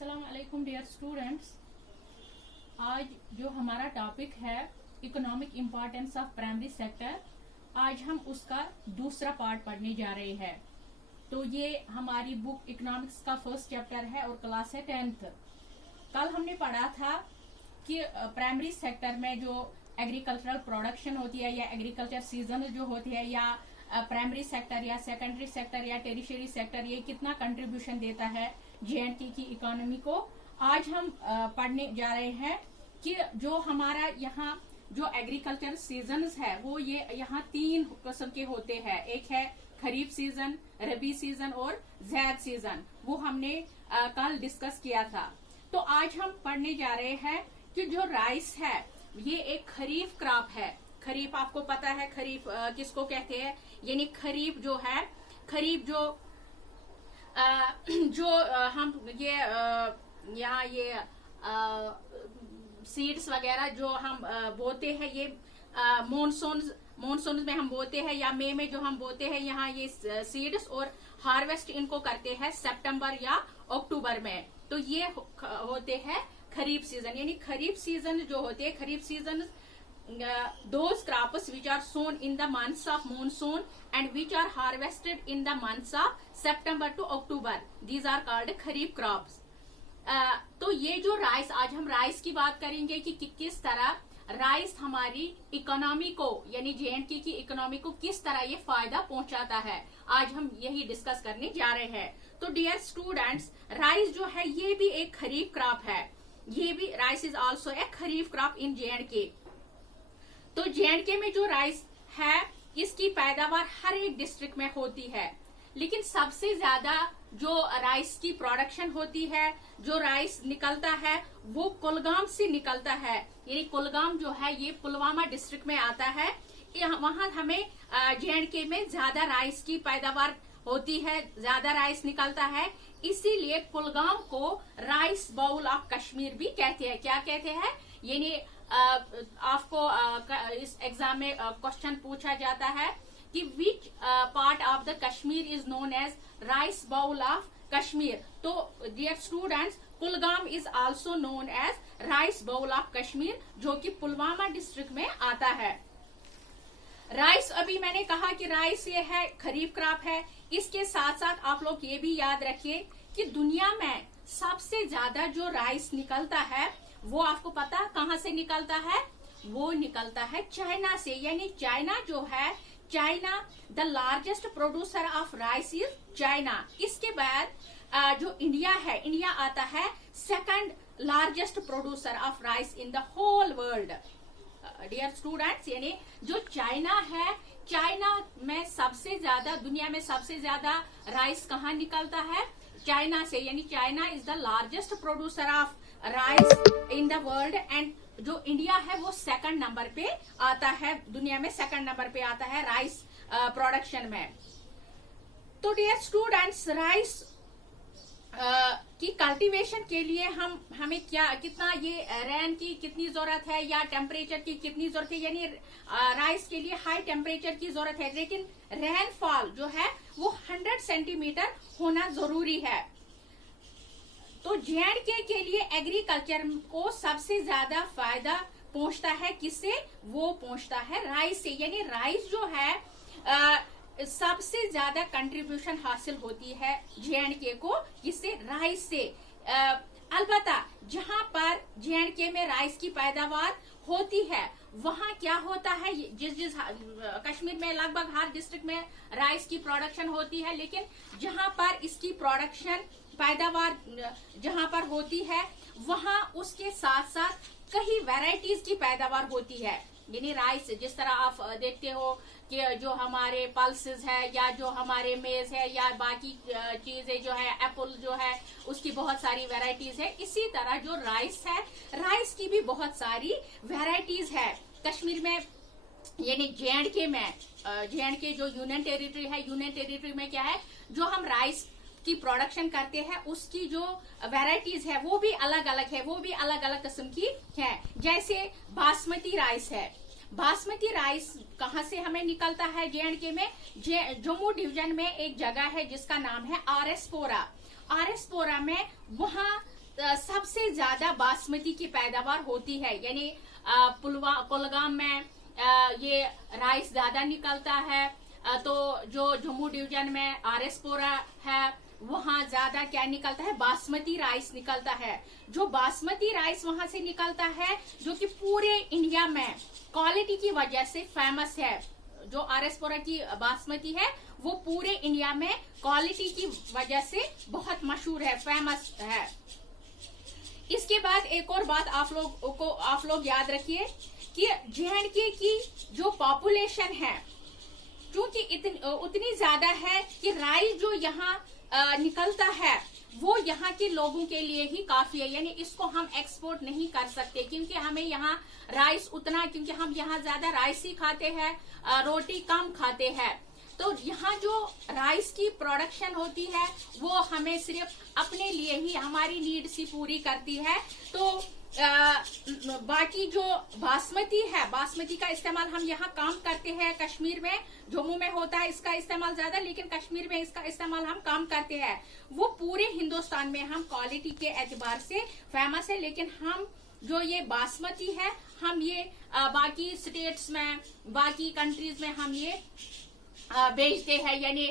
अस्सलाम वालेकुम dear students. आज जो हमारा टॉपिक है economic importance of primary sector, आज हम उसका दूसरा पार्ट पढ़ने जा रहे हैं। तो ये हमारी बुक इकोनॉमिक्स का फर्स्ट चैप्टर है और क्लास है 10th। कल हमने पढ़ा था कि प्राइमरी सेक्टर में जो एग्रीकल्चरल प्रोडक्शन होती है या एग्रीकल्चर सीजन जो होती है या प्राइमरी सेक्टर या सेकेंडरी सेक्टर या टेरिशरी सेक्टर, ये कितना कंट्रीब्यूशन देता है J&K की इकोनॉमी को। आज हम पढ़ने जा रहे हैं कि जो हमारा यहाँ जो एग्रीकल्चर सीजन्स है वो ये यहाँ 3 किस्म के होते हैं। एक है खरीफ सीजन, रबी सीजन और ज़ैद सीजन, वो हमने कल डिस्कस किया था। तो आज हम पढ़ने जा रहे हैं कि जो राइस है ये एक खरीफ क्रॉप है। खरीफ आपको पता है खरीफ किसको कहते हैं, यानी खरीफ जो है, खरीफ हम ये यहाँ ये सीड्स वगैरह जो हम बोते हैं, ये मॉनसून में हम बोते हैं या मई में जो हम बोते हैं यहाँ ये सीड्स, और हार्वेस्ट इनको करते हैं सितंबर या अक्टूबर में। तो ये होते हैं खरीफ सीजन। यानी खरीफ सीजन जो होते हैं, खरीफ season those crops which are sown in the months of monsoon and which are harvested in the months of September to October, these are called kharif crops। तो ये जो राइस, आज हम राइस की बात करेंगे कि किस तरह राइस हमारी इकोनॉमी को, यानी J&K की इकोनॉमी को किस तरह ये फायदा पहुंचाता है, आज हम यही डिस्कस करने जा रहे हैं। तो डियर स्टूडेंट्स, राइस जो है ये भी एक खरीफ क्रॉप है। ये भी rice is also a kharif crop in J&K। तो J&K में जो राइस है इसकी पैदावार हर एक डिस्ट्रिक्ट में होती है, लेकिन सबसे ज्यादा जो राइस की प्रोडक्शन होती है, जो राइस निकलता है वो कुलगाम से निकलता है। यानी कुलगाम जो है ये पुलवामा डिस्ट्रिक्ट में आता है। वहां हमें J&K में ज्यादा राइस की पैदावार होती है, ज्यादा राइस निकलता है, इसीलिए कुलगाम को राइस बाउल ऑफ कश्मीर भी कहते हैं। क्या कहते हैं, यानी आपको इस एग्जाम में क्वेश्चन पूछा जाता है कि which part of the Kashmir is known as rice bowl of Kashmir. तो dear students, Kulgam is also known as rice bowl of Kashmir, जो कि पुलवामा डिस्ट्रिक्ट में आता है। राइस, अभी मैंने कहा कि राइस ये है खरीफ क्रॉप है। इसके साथ साथ आप लोग ये भी याद रखिए कि दुनिया में सबसे ज्यादा जो राइस निकलता है वो आपको पता कहाँ से निकलता है, वो निकलता है चाइना से। यानी चाइना जो है, China the largest producer of rice is China. इसके बाद जो इंडिया है, इंडिया आता है second largest producer of rice in the whole world. Dear students, यानी जो चाइना है, चाइना में सबसे ज्यादा, दुनिया में सबसे ज्यादा राइस कहाँ निकलता है, चाइना से। यानी China is the largest producer of rice in the world, and जो इंडिया है वो सेकंड नंबर पे आता है, दुनिया में सेकंड नंबर पे आता है राइस प्रोडक्शन में। तो डियर स्टूडेंट्स, राइस की कल्टीवेशन के लिए हमें कितना ये रेन की कितनी जरूरत है या टेम्परेचर की कितनी जरूरत है। यानी राइस के लिए हाई टेम्परेचर की जरूरत है, लेकिन रेनफॉल जो है वो 100 सेंटीमीटर होना जरूरी है। तो J&K के लिए एग्रीकल्चर को सबसे ज्यादा फायदा पहुंचता है किससे, वो पहुंचता है राइस से। यानी राइस जो है सबसे ज्यादा कंट्रीब्यूशन हासिल होती है J&K को, किससे, राइस से। अलबत्ता जहां पर J&K में राइस की पैदावार होती है वहां क्या होता है, जिस कश्मीर में लगभग हर डिस्ट्रिक्ट में राइस की प्रोडक्शन होती है, लेकिन जहां पर इसकी प्रोडक्शन पैदावार जहां पर होती है वहां उसके साथ साथ कई वैरायटीज की पैदावार होती है। यानी राइस, जिस तरह आप देखते हो कि जो हमारे पल्सेस है या जो हमारे मेज है या बाकी चीजें जो है, एप्पल जो है, उसकी बहुत सारी वैरायटीज है। इसी तरह जो राइस है, राइस की भी बहुत सारी वैरायटीज है। कश्मीर में यानी J&K में, J&K जो यूनियन टेरिटरी है, यूनियन टेरिटरी में क्या है, जो हम राइस की प्रोडक्शन करते हैं उसकी जो वैरायटीज है वो भी अलग अलग है, वो भी अलग अलग किस्म की है। जैसे बासमती राइस है, बासमती राइस कहाँ से हमें निकलता है J&K में, जम्मू डिवीजन में एक जगह है जिसका नाम है RS पोरा। RS पोरा में वहाँ सबसे ज्यादा बासमती की पैदावार होती है, यानी कुलगाम में ये राइस ज्यादा निकलता है। तो जो जम्मू डिवीजन में आरएसपुरा है वहाँ ज्यादा क्या निकलता है, बासमती राइस निकलता है। जो बासमती राइस वहां से निकलता है जो कि पूरे इंडिया में क्वालिटी की वजह से फेमस है। जो आरएसपुरा की बासमती है वो पूरे इंडिया में क्वालिटी की वजह से बहुत मशहूर है, फेमस है। इसके बाद एक और बात आप लोग याद रखिए कि जेएंडके की जो पॉपुलेशन है क्योंकि उतनी ज्यादा है कि राइस जो यहाँ निकलता है वो यहाँ के लोगों के लिए ही काफी है, यानी इसको हम एक्सपोर्ट नहीं कर सकते क्योंकि हमें यहाँ राइस उतना, क्योंकि हम यहाँ ज्यादा राइस ही खाते हैं, रोटी कम खाते हैं। तो यहाँ जो राइस की प्रोडक्शन होती है वो हमें सिर्फ अपने लिए ही हमारी नीड्स ही पूरी करती है। तो बाकी जो बासमती है, बासमती का इस्तेमाल हम यहाँ कम करते हैं। कश्मीर में, जम्मू में होता है इसका इस्तेमाल ज्यादा, लेकिन कश्मीर में इसका इस्तेमाल हम कम करते हैं। वो पूरे हिंदुस्तान में हम क्वालिटी के एतबार से फेमस है, लेकिन हम जो ये बासमती है हम ये बाकी स्टेट्स में, बाकी कंट्रीज में हम ये बेचते हैं, यानी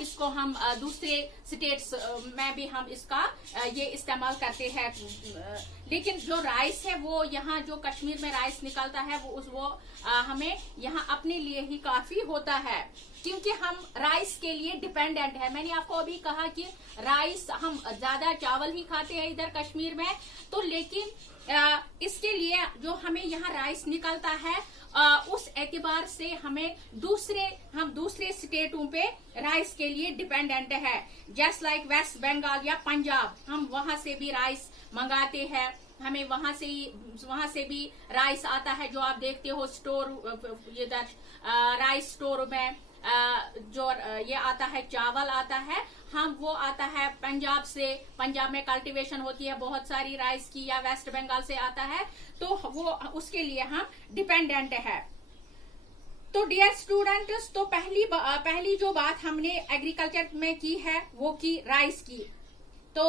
इसको हम दूसरे स्टेट्स में भी हम इसका ये इस्तेमाल करते हैं। लेकिन जो राइस है वो यहाँ जो कश्मीर में राइस निकलता है वो हमें यहाँ अपने लिए ही काफी होता है, क्योंकि हम राइस के लिए डिपेंडेंट है। मैंने आपको अभी कहा कि राइस हम ज्यादा चावल ही खाते हैं इधर कश्मीर में, तो लेकिन इसके लिए जो हमें यहाँ राइस निकलता है उस एतबार से हम दूसरे स्टेटों पे राइस के लिए डिपेंडेंट है। जस्ट लाइक वेस्ट बंगाल या पंजाब, हम वहां से भी राइस मंगाते हैं, हमें वहां से भी राइस आता है। जो आप देखते हो स्टोर, इधर राइस स्टोर में जो ये आता है, चावल आता है, हम वो आता है पंजाब से। पंजाब में कल्टीवेशन होती है बहुत सारी राइस की, या वेस्ट बंगाल से आता है, तो वो उसके लिए हम डिपेंडेंट है। तो डियर स्टूडेंट्स, तो पहली जो बात हमने एग्रीकल्चर में की है वो की राइस की। तो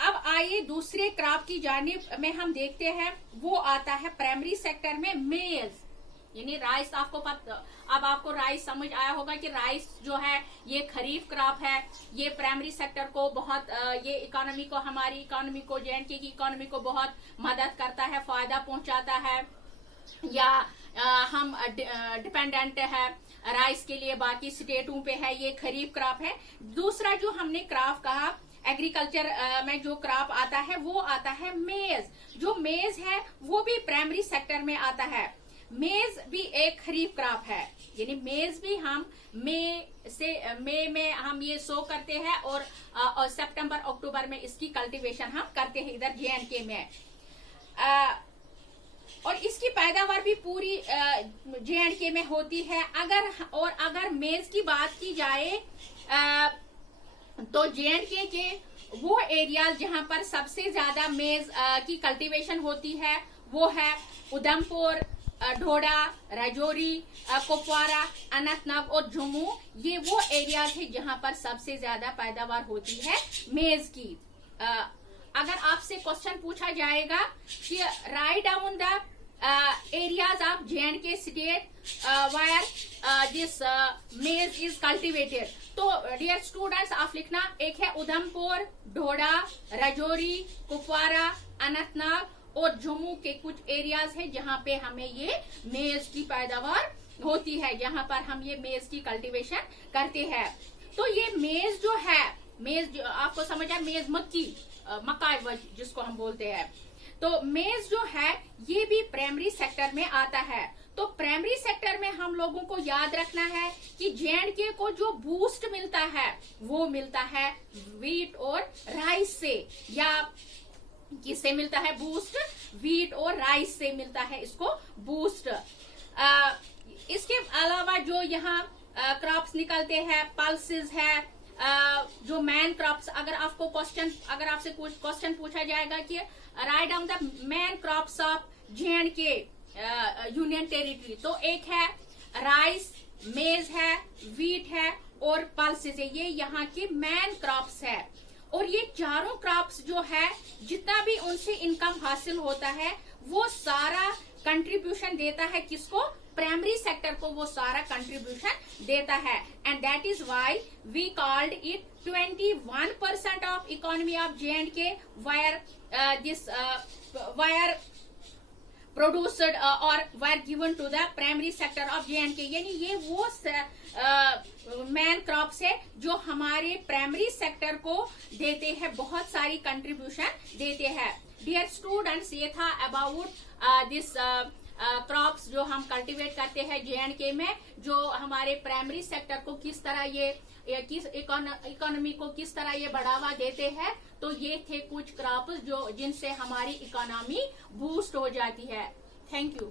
अब आइए दूसरे क्रॉप की जानिब में हम देखते हैं, वो आता है प्राइमरी सेक्टर में मेज, यानी राइस। अब आपको राइस समझ आया होगा कि राइस जो है ये खरीफ क्रॉप है। ये प्राइमरी सेक्टर को बहुत ये इकोनॉमी को, हमारी इकोनॉमी को, जेएंडके की इकोनॉमी को बहुत मदद करता है, फायदा पहुंचाता है, या हम डिपेंडेंट है राइस के लिए बाकी स्टेटों पे है। ये खरीफ क्रॉप है। दूसरा जो हमने क्रॉप कहा एग्रीकल्चर में जो क्रॉप आता है वो आता है मेज। जो मेज है वो भी प्राइमरी सेक्टर में आता है। मेज भी एक खरीफ क्रॉप है, यानी मेज भी हम मई में हम ये सो करते हैं और सितंबर अक्टूबर में इसकी कल्टीवेशन हम करते हैं इधर जेएंडके में। और इसकी पैदावार भी पूरी जेएंडके में होती है। अगर मेज की बात की जाए तो जेएंडके के वो एरियाज जहां पर सबसे ज्यादा मेज की कल्टीवेशन होती है वो है उधमपुर, ढोडा, राजौरी, कुपवारा, अनंतनाग और जम्मू। ये वो एरियाज है जहां पर सबसे ज्यादा पैदावार होती है मेज की। अगर आपसे क्वेश्चन पूछा जाएगा कि write down the areas of J&K state where this maize is cultivated, तो डियर स्टूडेंट्स आप लिखना, एक है उधमपुर, ढोडा, राजौरी, कुपवारा, अनंतनाग और जम्मू के कुछ एरियाज है जहाँ पे हमें ये मेज की पैदावार होती है, यहाँ पर हम ये मेज की कल्टीवेशन करते हैं। तो ये मेज जो है, मेज आपको समझ आया, मेज मक्का जिसको हम बोलते हैं। तो मेज जो है ये भी प्राइमरी सेक्टर में आता है। तो प्राइमरी सेक्टर में हम लोगों को याद रखना है कि जेएंडके को जो बूस्ट मिलता है वो मिलता है व्हीट और राइस से, या किससे मिलता है बूस्ट? व्हीट और राइस से मिलता है इसको बूस्ट। इसके अलावा जो यहाँ क्रॉप्स निकलते हैं, पल्सेस है, जो मैन क्रॉप्स, अगर आपसे क्वेश्चन पूछा जाएगा कि write down the man crops of J&K union territory, तो एक है राइस, मेज है, व्हीट है और पल्सेस है, ये यहाँ की मैन क्रॉप्स है। और ये चारों क्रॉप्स जो है जितना भी उनसे इनकम हासिल होता है वो सारा कंट्रीब्यूशन देता है किसको, प्राइमरी सेक्टर को वो सारा कंट्रीब्यूशन देता है। And that is why we called it 21% of economy of J&K were produced or were given to the primary sector of J&K। यानी ये वो मैन क्रॉप्स है जो हमारे प्राइमरी सेक्टर को देते हैं, बहुत सारी कंट्रीब्यूशन देते हैं। डियर स्टूडेंट्स, ये था अबाउट दिस क्रॉप्स जो हम कल्टीवेट करते हैं J&K में, जो हमारे प्राइमरी सेक्टर को किस तरह ये किस इकोनॉमी को किस तरह ये बढ़ावा देते हैं। तो ये थे कुछ क्रॉप्स जो जिनसे हमारी इकोनॉमी बूस्ट हो जाती है। Thank you.